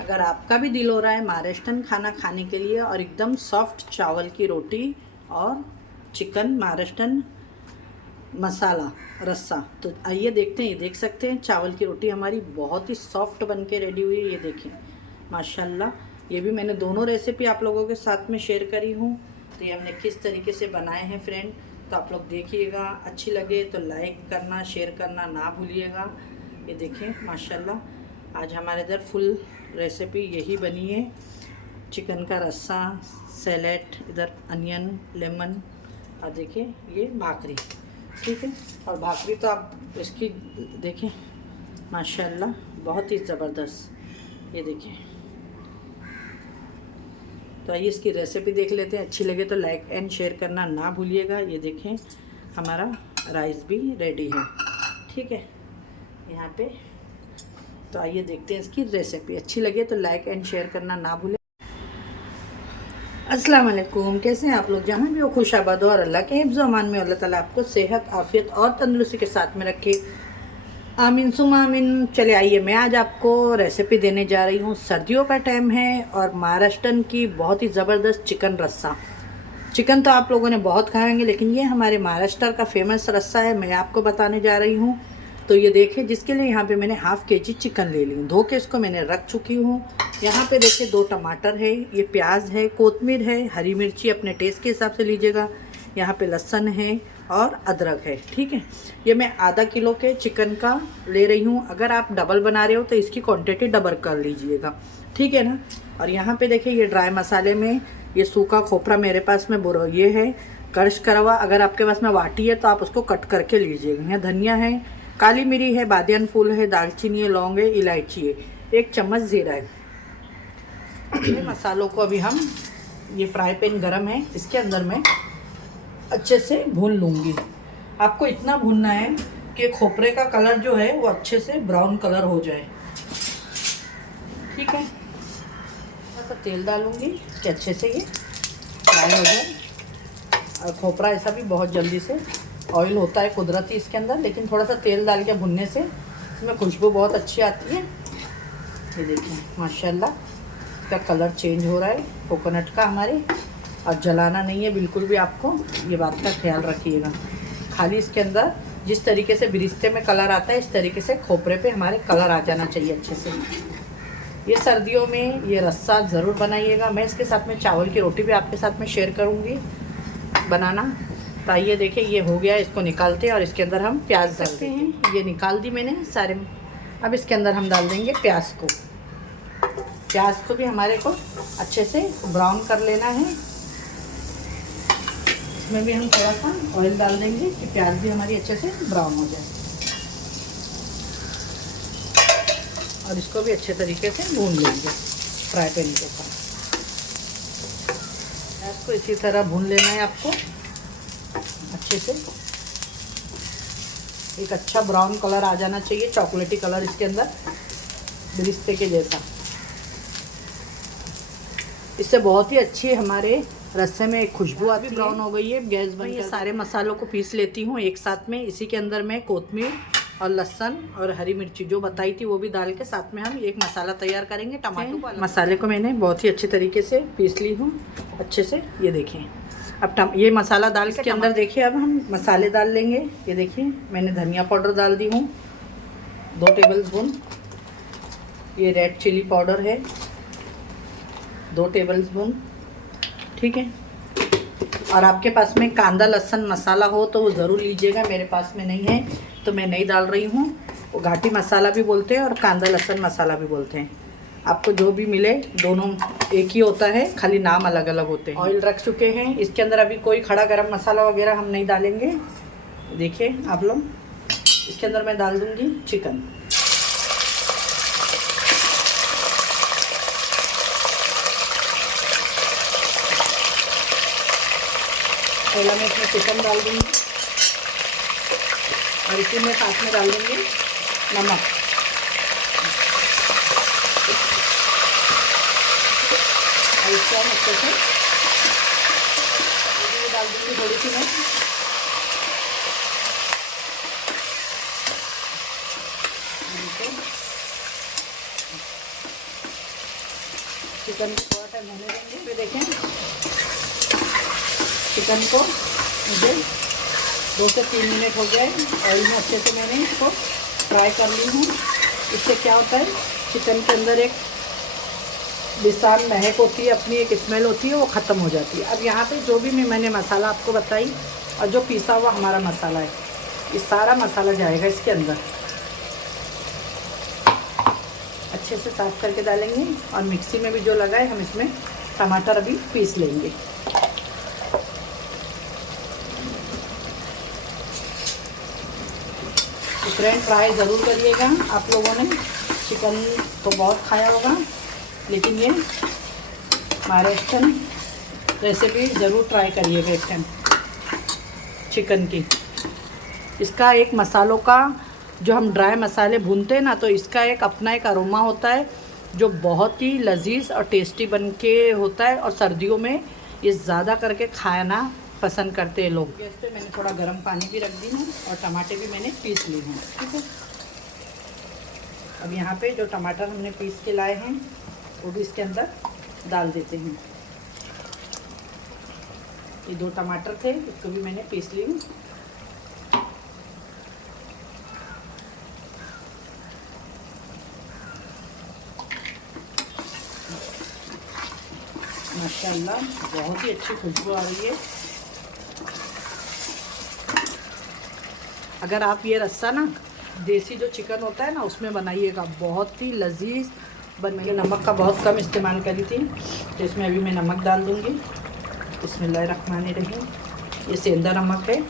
अगर आपका भी दिल हो रहा है महाराष्ट्रन खाना खाने के लिए और एकदम सॉफ्ट चावल की रोटी और चिकन महाराष्ट्रन मसाला रस्सा, तो आइए देखते हैं। ये देख सकते हैं चावल की रोटी हमारी बहुत ही सॉफ्ट बन के रेडी हुई है। ये देखें माशाल्लाह। ये भी मैंने दोनों रेसिपी आप लोगों के साथ में शेयर करी हूँ। तो ये हमने किस तरीके से बनाए हैं फ्रेंड, तो आप लोग देखिएगा। अच्छी लगे तो लाइक करना, शेयर करना ना भूलिएगा। ये देखें माशाल्लाह, आज हमारे इधर फुल रेसिपी यही बनी है। चिकन का रस्सा, सैलेड, इधर अनियन, लेमन, और देखिए ये भाकरी, ठीक है। और भाकरी तो आप इसकी देखें माशाल्लाह बहुत ही ज़बरदस्त। ये देखिए, तो आइए इसकी रेसिपी देख लेते हैं। अच्छी लगे तो लाइक एंड शेयर करना ना भूलिएगा। ये देखें हमारा राइस भी रेडी है, ठीक है यहाँ पे। तो आइए देखते हैं इसकी रेसिपी। अच्छी लगे तो लाइक एंड शेयर करना ना भूलें। अस्सलाम वालेकुम, कैसे हैं आप लोग? जहाँ भी हो खुश आबाद हो और अल्लाह के हिफ्ज़ अमान में अल्लाह ताला आपको सेहत, आफ़ियत और तंदुरुस्ती के साथ में रखे। आमीन सुमा आमीन। चले आइए, मैं आज आपको रेसिपी देने जा रही हूँ। सर्दियों का टाइम है और महाराष्ट्रन की बहुत ही ज़बरदस्त चिकन रस्सा। चिकन तो आप लोगों ने बहुत खाएंगे, लेकिन ये हमारे महाराष्ट्र का फेमस रस्सा है, मैं आपको बताने जा रही हूँ। तो ये देखिए, जिसके लिए यहाँ पे मैंने हाफ़ केजी चिकन ले ली हूँ। धो के इसको मैंने रख चुकी हूँ। यहाँ पे देखिए 2 टमाटर है, ये प्याज है, कोतमीर है, हरी मिर्ची अपने टेस्ट के हिसाब से लीजिएगा। यहाँ पे लहसुन है और अदरक है, ठीक है। ये मैं आधा किलो के चिकन का ले रही हूँ। अगर आप डबल बना रहे हो तो इसकी क्वांटिटी डबल कर लीजिएगा, ठीक है ना। और यहाँ पे देखिए ये ड्राई मसाले में ये सूखा खोपरा मेरे पास में बुरा ये है क्रश करा हुआ। अगर आपके पास में वाटी है तो आप उसको कट करके लीजिएगा। यहाँ धनिया है, काली मिरी है, बादियान फूल है, दालचीनी है, लौंग है, इलायची है, 1 चम्मच जीरा है। मसालों को अभी हम, ये फ्राई पैन गरम है, इसके अंदर मैं अच्छे से भून लूँगी। आपको इतना भूनना है कि खोपरे का कलर जो है वो अच्छे से ब्राउन कलर हो जाए, ठीक है। थोड़ा सा तेल डालूँगी कि अच्छे से ये फ्राई हो जाए। और खोपरा ऐसा भी बहुत जल्दी से ऑयल होता है कुदरती इसके अंदर, लेकिन थोड़ा सा तेल डाल के भुनने से इसमें खुशबू बहुत अच्छी आती है। ये देखिए माशाल्लाह इसका कलर चेंज हो रहा है कोकोनट का हमारे। और जलाना नहीं है बिल्कुल भी, आपको ये बात का ख्याल रखिएगा। खाली इसके अंदर जिस तरीके से बिरिस्ते में कलर आता है, इस तरीके से खोपरे पे हमारे कलर आ जाना चाहिए अच्छे से। ये सर्दियों में ये रस्सा ज़रूर बनाइएगा। मैं इसके साथ में चावल की रोटी भी आपके साथ में शेयर करूँगी बनाना। तो आइए देखिए ये हो गया, इसको निकालते हैं और इसके अंदर हम प्याज डालते हैं। ये निकाल दी मैंने सारे। अब इसके अंदर हम डाल देंगे प्याज को। प्याज को भी हमारे को अच्छे से ब्राउन कर लेना है। इसमें भी हम थोड़ा सा ऑयल डाल देंगे कि प्याज भी हमारी अच्छे से ब्राउन हो जाए। और इसको भी अच्छे तरीके से भून लेंगे फ्राई पैन के ऊपर। प्याज को इसी तरह भून लेना है आपको अच्छे से। एक अच्छा ब्राउन कलर आ जाना चाहिए, चॉकलेटी कलर इसके अंदर बिरिस्ते के जैसा। इससे बहुत ही अच्छी हमारे रस्से में एक खुशबू आती है। ब्राउन हो गई है, गैस बंद। ये सारे मसालों को पीस लेती हूँ एक साथ में। इसी के अंदर मैं कोतमीर और लहसुन और हरी मिर्ची जो बताई थी वो भी डाल के साथ में हम एक मसाला तैयार करेंगे। टमाटर मसाले को मैंने बहुत ही अच्छे तरीके से पीस ली हूँ अच्छे से। ये देखिए अब ये मसाला डाल के अंदर देखिए अब हम मसाले डाल लेंगे। ये देखिए मैंने धनिया पाउडर डाल दी हूँ 2 टेबल स्पून। ये रेड चिली पाउडर है 2 टेबल स्पून, ठीक है। और आपके पास में कांदा लहसुन मसाला हो तो वो ज़रूर लीजिएगा। मेरे पास में नहीं है तो मैं नहीं डाल रही हूँ। वो घाटी मसाला भी बोलते हैं और कांदा लहसुन मसाला भी बोलते हैं। आपको जो भी मिले, दोनों एक ही होता है, खाली नाम अलग अलग होते हैं। ऑयल रख चुके हैं, इसके अंदर अभी कोई खड़ा गरम मसाला वगैरह हम नहीं डालेंगे। देखिए आप लोग, इसके अंदर मैं डाल दूँगी चिकन। पहला मैं इसमें चिकन डाल दूँगी और इसी में साथ में डाल दूँगी नमक। और इसको हम अच्छे से डाल दूँगी थोड़ी सी मैं। चिकन को थोड़ा टाइम होने देंगे। फिर देखें चिकन को मुझे 2 से 3 मिनट हो गए, ऑयल में अच्छे से मैंने इसको फ्राई कर ली हूँ। इससे क्या होता है, चिकन के अंदर एक बेसान महक होती है, अपनी एक स्मेल होती है, वो ख़त्म हो जाती है। अब यहाँ पे जो भी मैंने मसाला आपको बताई और जो पिसा हुआ हमारा मसाला है, ये सारा मसाला जाएगा इसके अंदर। अच्छे से साफ़ करके डालेंगे और मिक्सी में भी जो लगा है हम इसमें टमाटर अभी पीस लेंगे। तो फ्रेंड फ्राई ज़रूर करिएगा। आप लोगों ने चिकन तो बहुत खाया होगा, लेकिन ये महाराष्ट्रन रेसिपी ज़रूर ट्राई करिएगा एक टाइम चिकन की। इसका एक मसालों का जो हम ड्राई मसाले भूनते हैं ना, तो इसका एक अपना एक अरोमा होता है जो बहुत ही लजीज और टेस्टी बन के होता है। और सर्दियों में ये ज़्यादा करके खाना पसंद करते हैं लोग। गैस पे मैंने थोड़ा गर्म पानी भी रख दी हूँ और टमाटर भी मैंने पीस लिए हैं, ठीक है। अब यहाँ पे जो टमाटर हमने पीस के लाए हैं वो भी इसके अंदर डाल देते हैं। ये 2 टमाटर थे, इसको भी मैंने पीस ली हूँ। माशाल्लाह बहुत ही अच्छी खुशबू आ रही है। अगर आप ये रस्सा ना देसी जो चिकन होता है ना उसमें बनाइएगा, बहुत ही लजीज बन के। नमक का बहुत कम इस्तेमाल करी थी, तो इसमें अभी मैं नमक डाल दूँगी। बिस्मिल्लाहिर्रहमानिर्रहीम। ये सेंधा नमक है।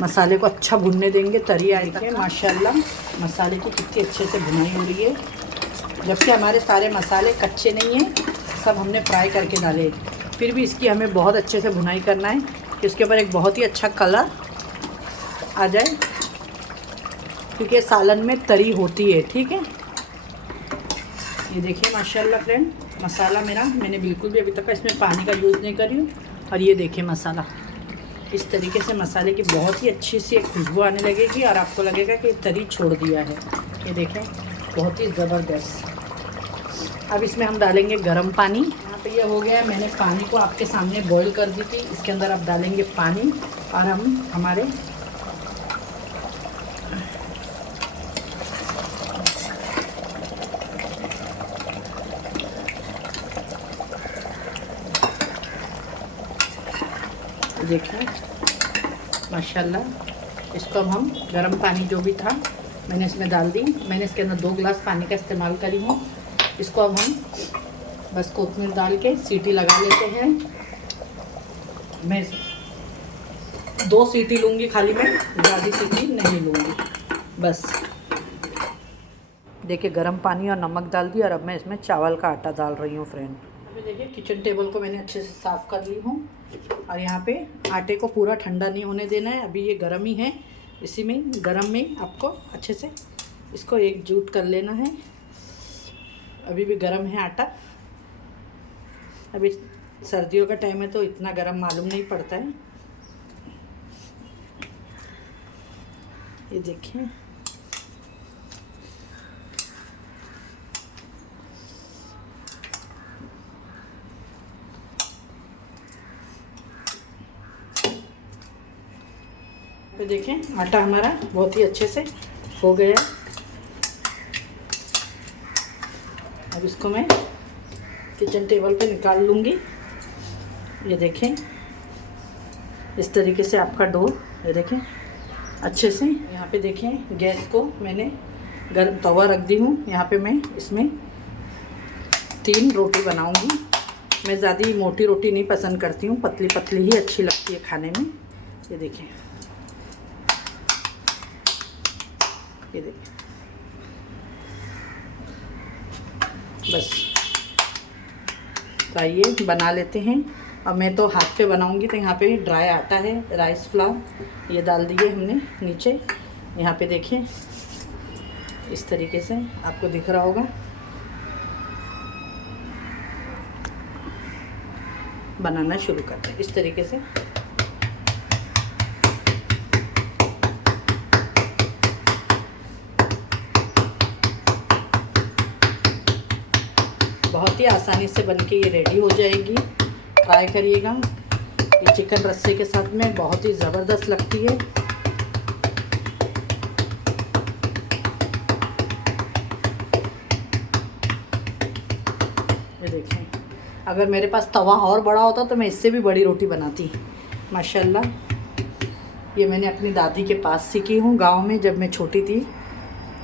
मसाले को अच्छा भुनने देंगे, तरी आई है। माशाल्लाह मसाले की कितनी अच्छे से भुनाई हो रही है, जबकि हमारे सारे मसाले कच्चे नहीं हैं, सब हमने फ्राई करके डाले। फिर भी इसकी हमें बहुत अच्छे से भुनाई करना है कि उसके ऊपर एक बहुत ही अच्छा कलर आ जाए, क्योंकि सालन में तरी होती है, ठीक है। ये देखिए माशाल्लाह फ्रेंड, मसाला मेरा मैंने बिल्कुल भी अभी तक इसमें पानी का यूज़ नहीं करी हूँ। और ये देखिए मसाला इस तरीके से मसाले की बहुत ही अच्छी सी एक खुशबू आने लगेगी और आपको लगेगा कि तरी छोड़ दिया है। ये देखें बहुत ही ज़बरदस्त। अब इसमें हम डालेंगे गर्म पानी। यहाँ पे ये हो गया है, मैंने पानी को आपके सामने बॉईल कर दी थी। इसके अंदर आप डालेंगे पानी और हम हमारे देखिए माशाल्लाह। इसको अब हम गर्म पानी जो भी था मैंने इसमें डाल दी। मैंने इसके अंदर 2 गिलास पानी का इस्तेमाल करी हूँ। इसको अब हम बस कोतमीर डाल के सीटी लगा लेते हैं। मैं 2 सीटी लूँगी खाली, मैं ज़्यादा सीटी नहीं लूँगी। बस देखिए गर्म पानी और नमक डाल दी और अब मैं इसमें चावल का आटा डाल रही हूँ फ्रेंड। अभी देखिए किचन टेबल को मैंने अच्छे से साफ़ कर ली हूँ और यहाँ पे आटे को पूरा ठंडा नहीं होने देना है। अभी ये गर्म ही है, इसी में गर्म में आपको अच्छे से इसको एकजुट कर लेना है। अभी भी गर्म है आटा। अभी सर्दियों का टाइम है तो इतना गर्म मालूम नहीं पड़ता है। ये देखिए तो देखें आटा हमारा बहुत ही अच्छे से हो गया। अब इसको मैं किचन टेबल पे निकाल लूँगी। ये देखें इस तरीके से आपका डो, ये देखें अच्छे से। यहाँ पे देखें गैस को मैंने गर्म तवा रख दी हूँ। यहाँ पे मैं इसमें 3 रोटी बनाऊँगी। मैं ज़्यादा मोटी रोटी नहीं पसंद करती हूँ, पतली पतली ही अच्छी लगती है खाने में। ये देखें, ये देखिए बस। तो आइए बना लेते हैं। अब मैं तो हाथ पे बनाऊंगी, तो यहाँ पे ड्राई आटा है, राइस फ्लावर, ये डाल दिए हमने नीचे। यहाँ पे देखिए इस तरीके से आपको दिख रहा होगा। बनाना शुरू करते हैं इस तरीके से। बहुत ही आसानी से बनके ये रेडी हो जाएगी। ट्राई करिएगा। ये चिकन रस्से के साथ में बहुत ही ज़बरदस्त लगती है। ये देखें, अगर मेरे पास तवा और बड़ा होता तो मैं इससे भी बड़ी रोटी बनाती। माशाल्लाह, ये मैंने अपनी दादी के पास सीखी हूँ गांव में, जब मैं छोटी थी।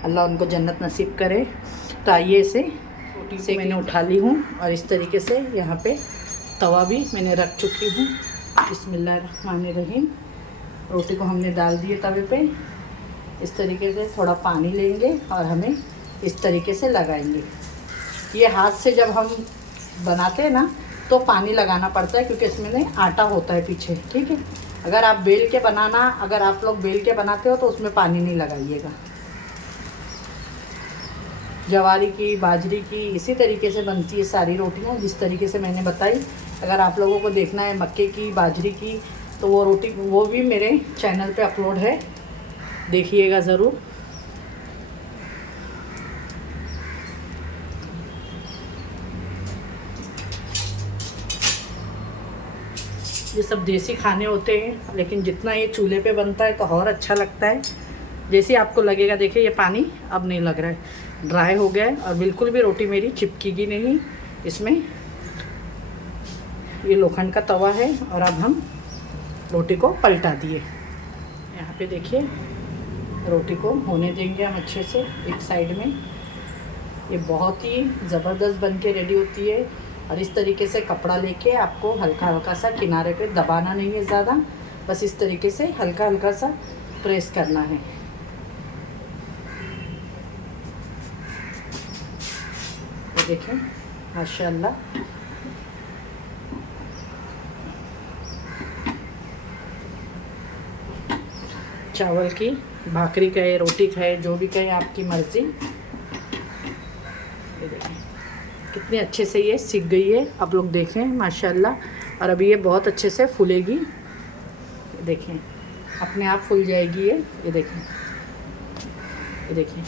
अल्लाह उनको जन्नत नसीब करे। तो आइए, इसे रोटी से मैंने उठा ली हूँ और इस तरीके से यहाँ पे तवा भी मैंने रख चुकी हूँ। बिस्मिल्लाहिर्रहमानिर्रहीम। रोटी को हमने डाल दिए तवे पे। इस तरीके से थोड़ा पानी लेंगे और हमें इस तरीके से लगाएंगे। ये हाथ से जब हम बनाते हैं ना तो पानी लगाना पड़ता है, क्योंकि इसमें आटा होता है पीछे। ठीक है, अगर आप अगर आप लोग बेल के बनाते हो तो उसमें पानी नहीं लगाइएगा। जवारी की, बाजरी की, इसी तरीके से बनती है सारी रोटियां, जिस तरीके से मैंने बताई। अगर आप लोगों को देखना है मक्के की, बाजरी की, तो वो रोटी वो भी मेरे चैनल पे अपलोड है, देखिएगा ज़रूर। ये सब देसी खाने होते हैं, लेकिन जितना ये चूल्हे पे बनता है तो और अच्छा लगता है। जैसे आपको लगेगा, देखिए ये पानी अब नहीं लग रहा है, ड्राई हो गया है और बिल्कुल भी रोटी मेरी चिपकेगी नहीं इसमें। ये लोखंड का तवा है और अब हम रोटी को पलटा दिए। यहाँ पे देखिए, रोटी को होने देंगे हम अच्छे से एक साइड में। ये बहुत ही ज़बरदस्त बन के रेडी होती है। और इस तरीके से कपड़ा लेके आपको हल्का हल्का सा किनारे पे दबाना नहीं है ज़्यादा, बस इस तरीके से हल्का हल्का सा प्रेस करना है। ये देखें, माशाल्लाह। चावल की भाकरी कहे, रोटी कहे, जो भी कहे, आपकी मर्ज़ी। ये देखें कितने अच्छे से ये सीख गई है, आप लोग देखें माशाल्लाह। और अभी ये बहुत अच्छे से फूलेगी। ये देखें, अपने आप फूल जाएगी ये देखें, ये देखें,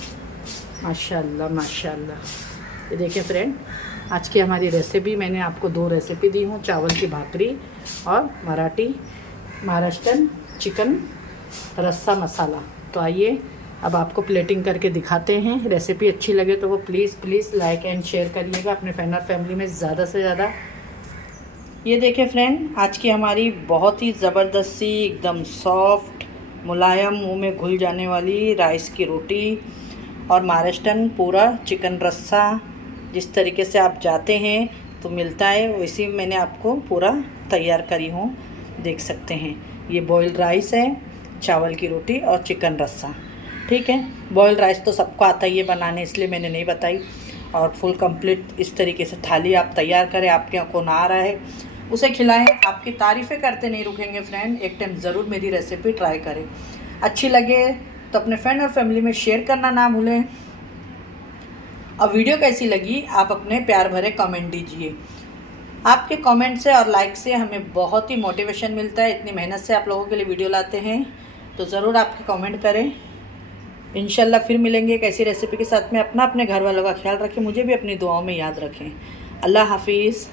माशाल्लाह माशाल्लाह। ये देखें फ्रेंड, आज की हमारी रेसिपी, मैंने आपको 2 रेसिपी दी हूँ, चावल की भाकरी और महाराष्ट्रन चिकन रस्सा मसाला। तो आइए अब आपको प्लेटिंग करके दिखाते हैं। रेसिपी अच्छी लगे तो वो प्लीज़ लाइक एंड शेयर करिएगा अपने फ्रेंड और फैमिली में ज़्यादा से ज़्यादा। ये देखें फ्रेंड, आज की हमारी बहुत ही ज़बरदस्त सी, एकदम सॉफ्ट, मुलायम, मुंह में घुल जाने वाली राइस की रोटी और महाराष्ट्रन पूरा चिकन रस्सा। जिस तरीके से आप जाते हैं तो मिलता है, वैसे मैंने आपको पूरा तैयार करी हूँ, देख सकते हैं। ये बॉइल्ड राइस है, चावल की रोटी और चिकन रस्सा। ठीक है, बॉइल्ड राइस तो सबको आता ही है बनाने, इसलिए मैंने नहीं बताई। और फुल कंप्लीट इस तरीके से थाली आप तैयार करें, आपके यहाँ कौन आ रहा है उसे खिलाएं। आपकी तारीफ़ें करते नहीं रुकेंगे फ्रेंड, एक टाइम ज़रूर मेरी रेसिपी ट्राई करें। अच्छी लगे तो अपने फ्रेंड और फैमिली में शेयर करना ना भूलें। और वीडियो कैसी लगी आप अपने प्यार भरे कमेंट दीजिए। आपके कमेंट से और लाइक से हमें बहुत ही मोटिवेशन मिलता है। इतनी मेहनत से आप लोगों के लिए वीडियो लाते हैं, तो ज़रूर आपके कमेंट करें। इंशाल्लाह फिर मिलेंगे एक ऐसी रेसिपी के साथ में। अपने घर वालों का ख्याल रखें, मुझे भी अपनी दुआओं में याद रखें। अल्लाह हाफिज़।